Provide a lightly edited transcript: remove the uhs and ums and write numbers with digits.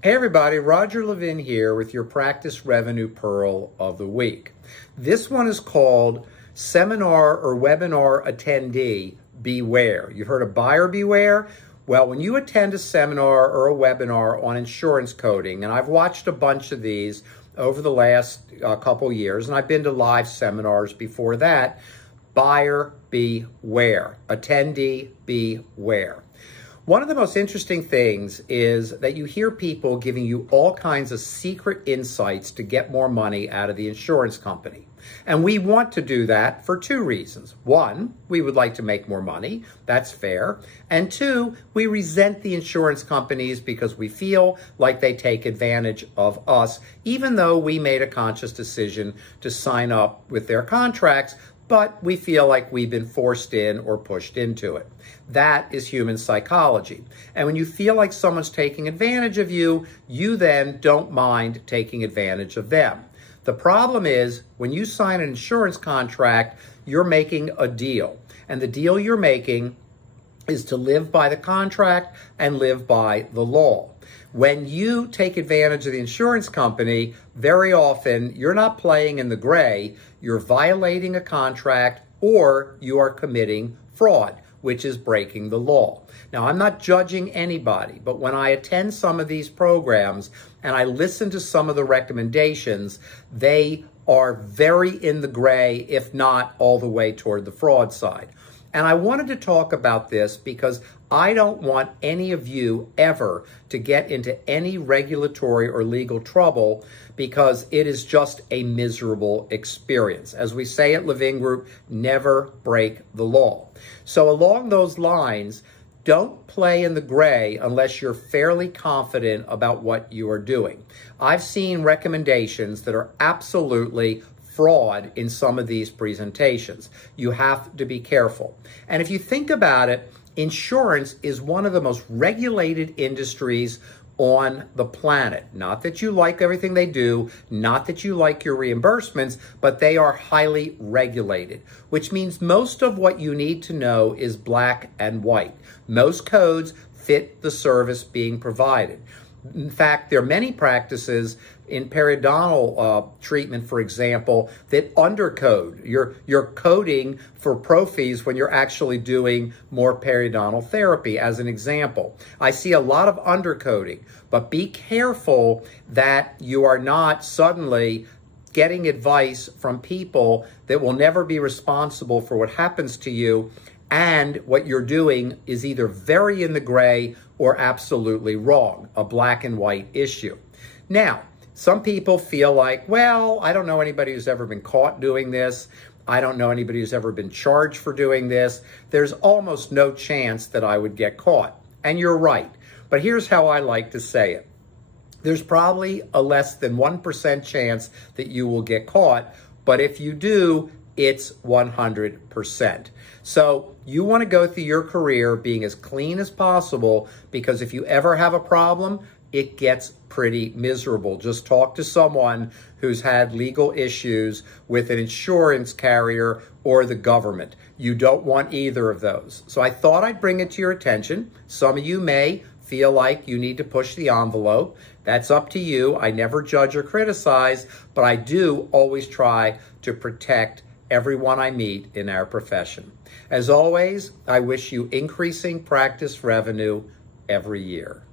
Hey everybody, Roger Levin here with your Practice Revenue Pearl of the Week. This one is called Seminar or Webinar Attendee Beware. You've heard of buyer beware? Well, when you attend a seminar or a webinar on insurance coding, and I've watched a bunch of these over the last couple years, and I've been to live seminars before that, buyer beware, attendee beware. One of the most interesting things is that you hear people giving you all kinds of secret insights to get more money out of the insurance company. And we want to do that for two reasons. One, we would like to make more money. That's fair. And two, we resent the insurance companies because we feel like they take advantage of us, even though we made a conscious decision to sign up with their contracts, but we feel like we've been forced in or pushed into it. That is human psychology. And when you feel like someone's taking advantage of you, you then don't mind taking advantage of them. The problem is when you sign an insurance contract, you're making a deal. And the deal you're making is to live by the contract and live by the law. When you take advantage of the insurance company, very often you're not playing in the gray, you're violating a contract or you are committing fraud, which is breaking the law. Now, I'm not judging anybody, but when I attend some of these programs and I listen to some of the recommendations, they are very in the gray, if not all the way toward the fraud side. And I wanted to talk about this because I don't want any of you ever to get into any regulatory or legal trouble because it is just a miserable experience. As we say at Levin Group, never break the law. So along those lines, don't play in the gray unless you're fairly confident about what you are doing. I've seen recommendations that are absolutely fraud in some of these presentations. You have to be careful. And if you think about it, insurance is one of the most regulated industries on the planet. Not that you like everything they do, not that you like your reimbursements, but they are highly regulated, which means most of what you need to know is black and white. Most codes fit the service being provided. In fact, there are many practices in periodontal treatment, for example, that undercode. You're coding for pro fees when you're actually doing more periodontal therapy, as an example. I see a lot of undercoding, but be careful that you are not suddenly getting advice from people that will never be responsible for what happens to you, and what you're doing is either very in the gray or absolutely wrong, a black and white issue. Now, some people feel like, well, I don't know anybody who's ever been caught doing this. I don't know anybody who's ever been charged for doing this. There's almost no chance that I would get caught. And you're right. But here's how I like to say it. There's probably a less than 1% chance that you will get caught. But if you do, it's 100%. So you want to go through your career being as clean as possible, because if you ever have a problem, it gets pretty miserable. Just talk to someone who's had legal issues with an insurance carrier or the government. You don't want either of those. So I thought I'd bring it to your attention. Some of you may feel like you need to push the envelope. That's up to you. I never judge or criticize, but I do always try to protect everyone I meet in our profession. As always, I wish you increasing practice revenue every year.